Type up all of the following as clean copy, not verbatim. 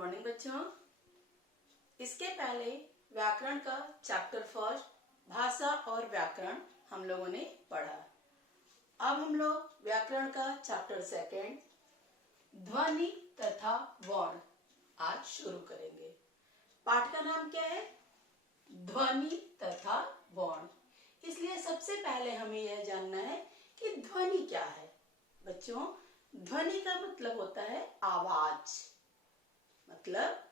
Morning बच्चों। इसके पहले व्याकरण का चैप्टर फर्स्ट भाषा और व्याकरण हम लोगों ने पढ़ा। अब हम लोग व्याकरण का चैप्टर सेकंड ध्वनि तथा वर्ण आज शुरू करेंगे। पाठ का नाम क्या है? ध्वनि तथा वर्ण। इसलिए सबसे पहले हमें यह जानना है कि ध्वनि क्या है। बच्चों, ध्वनि का मतलब होता है आवाज। मतलब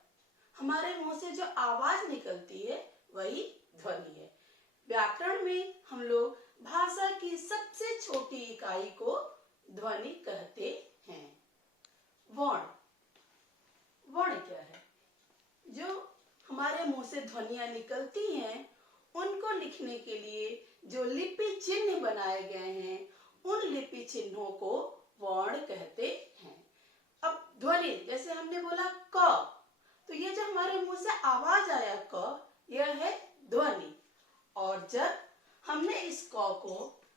हमारे मुंह से जो आवाज निकलती है वही ध्वनि है। व्याकरण में हम लोग भाषा की सबसे छोटी इकाई को ध्वनि कहते हैं। वर्ण क्या है? जो हमारे मुंह से ध्वनियां निकलती हैं उनको लिखने के लिए जो लिपि चिन्ह बनाए गए हैं उन लिपि चिन्हों को वर्ण कहते हैं। अब ध्वनि, जैसे हमने बोला क, तो ये जो हमारे मुंह से आवाज आया क, यह है ध्वनि। और जब हमने इस क को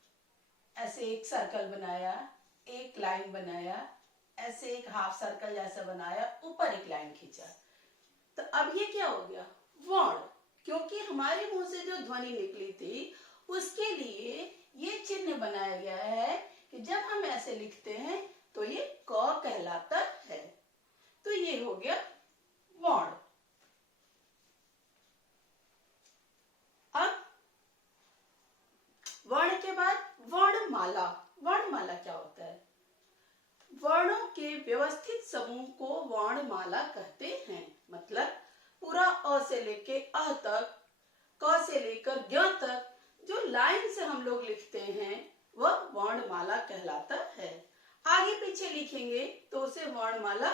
ऐसे एक सर्कल बनाया, एक लाइन बनाया, ऐसे एक हाफ सर्कल जैसा बनाया, ऊपर एक लाइन खींचा, तो अब ये क्या हो गया? वर्ण। क्योंकि हमारे मुंह से जो ध्वनि निकली थी उसके लिए ये चिन्ह बनाया गया है कि जब हम ऐसे लिखते हैं तो ये क कहलाता है। तो ये हो गया वर्ण। अब वर्ण के बाद वर्णमाला। वर्णमाला क्या होता है? वर्णों के व्यवस्थित समूह को वर्णमाला कहते हैं। मतलब पूरा अ से लेके अ तक, क से लेकर ज्ञ तक जो लाइन से हम लोग लिखते हैं वह वर्णमाला कहलाता है। आगे पीछे लिखेंगे तो उसे वर्णमाला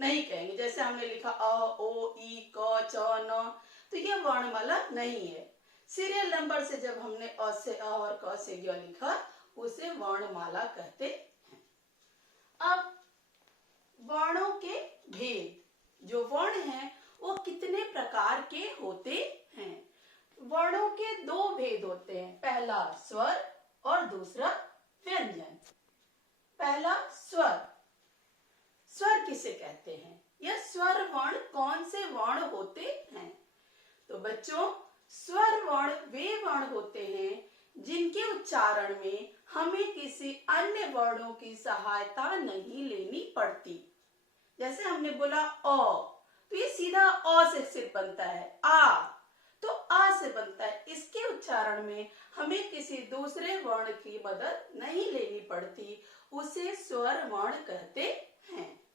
नहीं कहेंगे। जैसे हमने लिखा अ, ओ, ई, क, च, न, तो यह वर्णमाला नहीं है। सीरियल नंबर से जब हमने अ से अ और क से ग लिखा उसे वर्णमाला कहते हैं। अब वर्णों के भेद। जो वर्ण हैं वो कितने प्रकार के होते हैं? वर्णों के दो भेद होते हैं। पहला स्वर और दूसरा व्यंजन। पहला स्वर। स्वर किसे कहते हैं? यह स्वर वर्ण कौन से वर्ण होते हैं? तो बच्चों, स्वर वर्ण वे वर्ण होते हैं जिनके उच्चारण में हमें किसी अन्य वर्णों की सहायता नहीं लेनी पड़ती। जैसे हमने बोला अ, तो ये सीधा अ से सिर्फ बनता है। आ तो आ से बनता है। इसके उच्चारण में हमें किसी दूसरे वर्ण की मदद नहीं लेनी पड़ती। उसे स्वर वर्ण कहते हैं।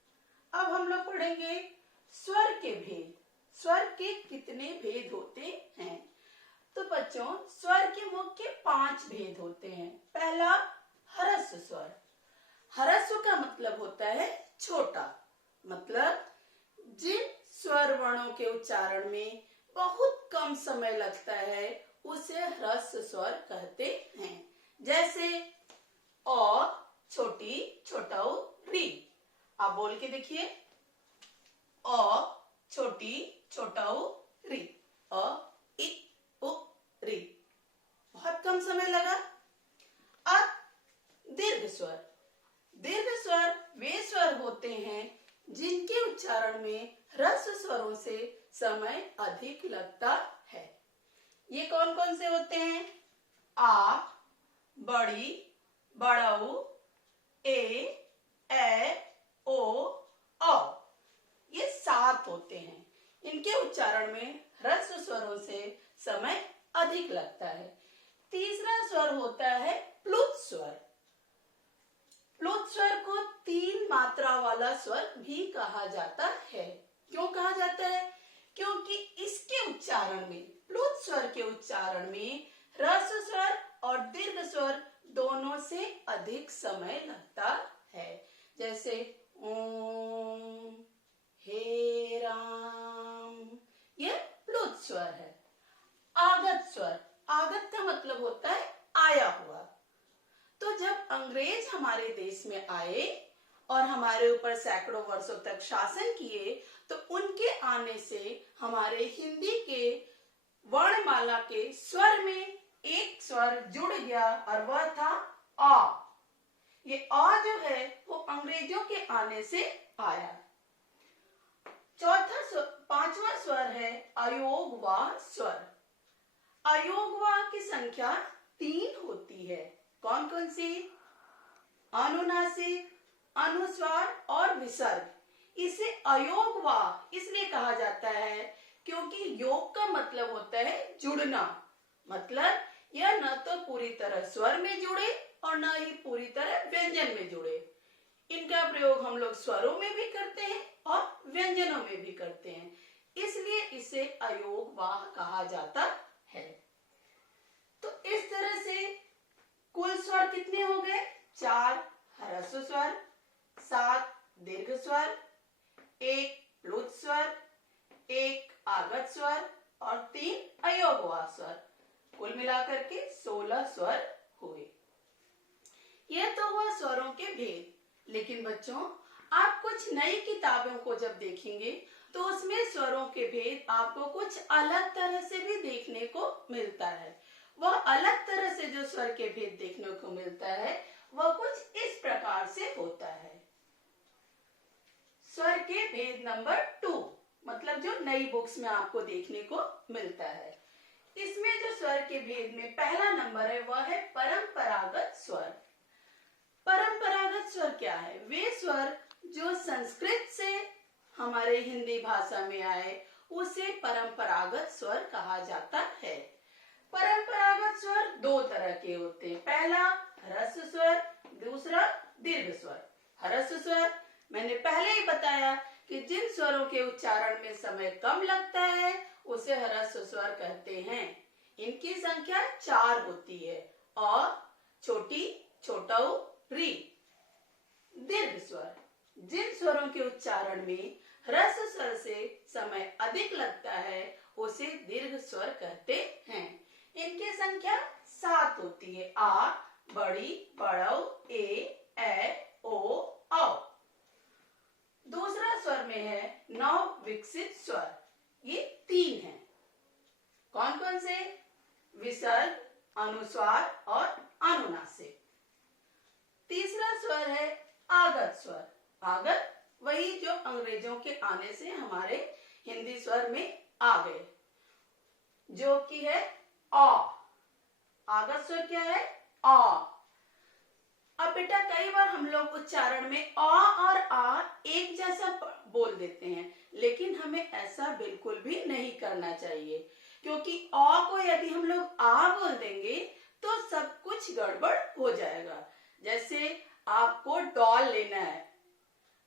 अब हम लोग पढ़ेंगे स्वर के भेद। स्वर के कितने भेद होते हैं? तो बच्चों, स्वर के मुख्य 5 भेद होते हैं। पहला ह्रस्व स्वर। ह्रस्व का मतलब होता है छोटा। मतलब जिन स्वर वर्णों के उच्चारण में बहुत कम समय लगता है उसे ह्रस्व स्वर कहते हैं। जैसे अ, छोटी, छोटा उ, री। आप बोल के देखिए, अ, छोटी, छोटा उ, री। अ, इ, उ, री। बहुत कम समय लगा। अब दीर्घ स्वर। दीर्घ स्वर वे स्वर होते हैं जिनके उच्चारण में ह्रस्व स्वरों से समय अधिक लगता है। ये कौन कौन से होते हैं? आ, बड़ी, बड़ऊ, ए, ओ, औ। ये 7 होते हैं। इनके उच्चारण में ह्रस्व स्वरों से समय अधिक लगता है। तीसरा स्वर होता है प्लुत स्वर। प्लुत स्वर को 3 मात्रा वाला स्वर भी कहा जाता है। क्यों कहा जाता है? क्योंकि इसके उच्चारण में, प्लुत स्वर के उच्चारण में ह्रस्व स्वर और दीर्घ स्वर दोनों से अधिक समय लगता है। जैसे ओम, हे राम, यह प्लुत स्वर है। आगत स्वर। आगत का मतलब होता है आया हुआ। तो जब अंग्रेज हमारे देश में आए और हमारे ऊपर सैकड़ों वर्षों तक शासन किए तो उनके आने से हमारे हिंदी के वर्णमाला के स्वर में एक स्वर जुड़ गया और वह था आ। ये आ जो है वो अंग्रेजों के आने से आया। चौथा अयोगवाह स्वर। अयोगवाह की संख्या 3 होती है। कौन कौन सी? अनुनासिक, अनुस्वार और विसर्ग। इसे अयोगवाह इसलिए कहा जाता है क्योंकि योग का मतलब होता है जुड़ना। मतलब यह न तो पूरी तरह स्वर में जुड़े और न ही पूरी तरह व्यंजन में जुड़े। इनका प्रयोग हम लोग स्वरों में भी करते हैं और व्यंजनों में भी करते हैं, इसलिए इसे अयोगवाह कहा जाता है। तो इस तरह से कुल स्वर कितने हो गए? 4 ह्रस्व स्वर, 7 दीर्घ स्वर, 1 प्लुत स्वर, 1 आगत स्वर और 3 अयोगवाह स्वर। कुल मिलाकर के 16 स्वर हुए। यह तो हुआ स्वरों के भेद। लेकिन बच्चों, आप कुछ नई किताबों को जब देखेंगे तो उसमें स्वरों के भेद आपको कुछ अलग तरह से भी देखने को मिलता है। वह अलग तरह से जो स्वर के भेद देखने को मिलता है वह कुछ इस प्रकार से होता है। स्वर के भेद नंबर 2, मतलब जो नई बुक्स में आपको देखने को मिलता है। इसमें जो स्वर के भेद में पहला नंबर है वह है परंपरागत स्वर। परंपरागत स्वर क्या है? वे स्वर जो संस्कृत से हमारे हिंदी भाषा में आए उसे परंपरागत स्वर कहा जाता है। परंपरागत स्वर 2 तरह के होते हैं। पहला ह्रस्व स्वर, दूसरा दीर्घ स्वर। ह्रस्व स्वर मैंने पहले ही बताया कि जिन स्वरों के उच्चारण में समय कम लगता है उसे ह्रस्व स्वर कहते हैं। इनकी संख्या 4 होती है और छोटी, छोटऊ, री। दीर्घ स्वर जिन स्वरों के उच्चारण में ह्रस्व स्वर से समय अधिक लगता है उसे दीर्घ स्वर कहते हैं। इनकी संख्या 7 होती है। आ, बड़ी, बड़ऊ, ए, ओ, औ। दूसरा स्वर में है नव विकसित स्वर। ये 3 हैं। कौन कौन से? विसर्ग, अनुस्वार और अनुनासिक। तीसरा स्वर है आगत स्वर। आगत वही जो अंग्रेजों के आने से हमारे हिंदी स्वर में आ गए, जो कि है आ। आगत स्वर क्या है? आ। अब बेटा कई बार हम लोग उच्चारण में आ और आ एक जैसा बोल देते हैं, लेकिन हमें ऐसा बिल्कुल भी नहीं करना चाहिए, क्योंकि आ को यदि हम लोग आ बोल देंगे तो सब कुछ गड़बड़ हो जाएगा। जैसे आपको डॉल लेना है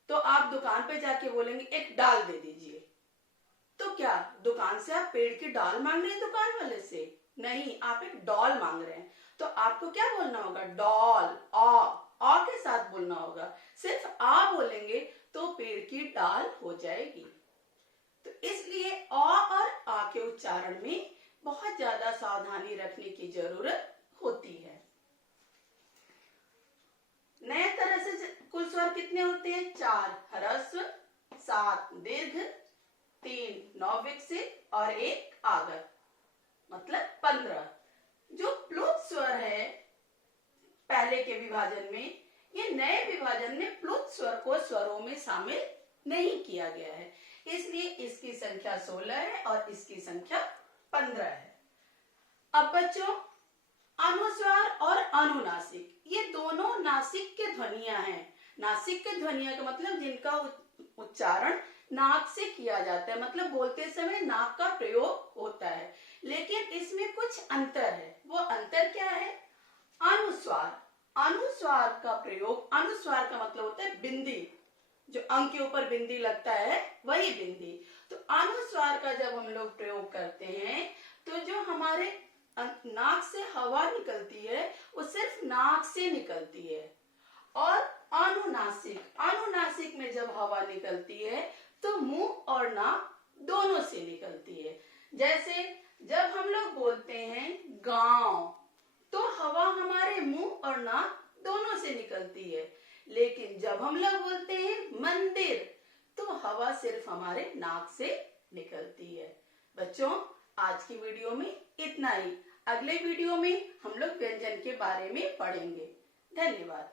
तो आप दुकान पे जाके बोलेंगे एक डाल दे दीजिए, तो क्या दुकान से आप पेड़ की डाल मांग रहे हैं दुकान वाले से? नहीं, आप एक डॉल मांग रहे हैं। तो आपको क्या बोलना होगा? डॉल। आ के साथ बोलना होगा। सिर्फ आ बोलेंगे तो पेड़ की डाल हो जाएगी। तो इसलिए आ और आ के उच्चारण में बहुत ज्यादा सावधानी रखने की जरूरत होती है। नए तरह से कुल स्वर कितने होते हैं? 4 ह्रस्व, 7 दीर्घ, 3 नव विकसित और 1 आगत, मतलब 15। जो प्लुत स्वर है पहले के विभाजन में, ये नए विभाजन में प्लुत स्वर को स्वरों में शामिल नहीं किया गया है, इसलिए इसकी संख्या 16 है और इसकी संख्या 15 है। अब बच्चों, अनुस्वार और अनुनासिक ये दोनों नासिक के ध्वनियां हैं। नासिक के ध्वनियां का मतलब जिनका उच्चारण नाक से किया जाता है, मतलब बोलते समय नाक का प्रयोग होता है। लेकिन इसमें कुछ अंतर है। वो अंतर क्या है? अनुस्वार। अनुस्वार का प्रयोग, अनुस्वार का मतलब होता है बिंदी, जो अंक के ऊपर बिंदी लगता है वही बिंदी। तो अनुस्वार का जब हम लोग प्रयोग करते हैं तो जो हमारे नाक से हवा निकलती है वो सिर्फ नाक से निकलती है। और अनुनासिक, अनुनासिक में जब हवा निकलती है तो मुंह और नाक दोनों से निकलती है। जैसे जब हम लोग बोलते हैं गांव तो हवा हमारे मुंह और नाक दोनों से निकलती है, लेकिन जब हम लोग बोलते हैं मंदिर तो हवा सिर्फ हमारे नाक से निकलती है। बच्चों, आज की वीडियो में इतना ही। अगले वीडियो में हम लोग व्यंजन के बारे में पढ़ेंगे। धन्यवाद।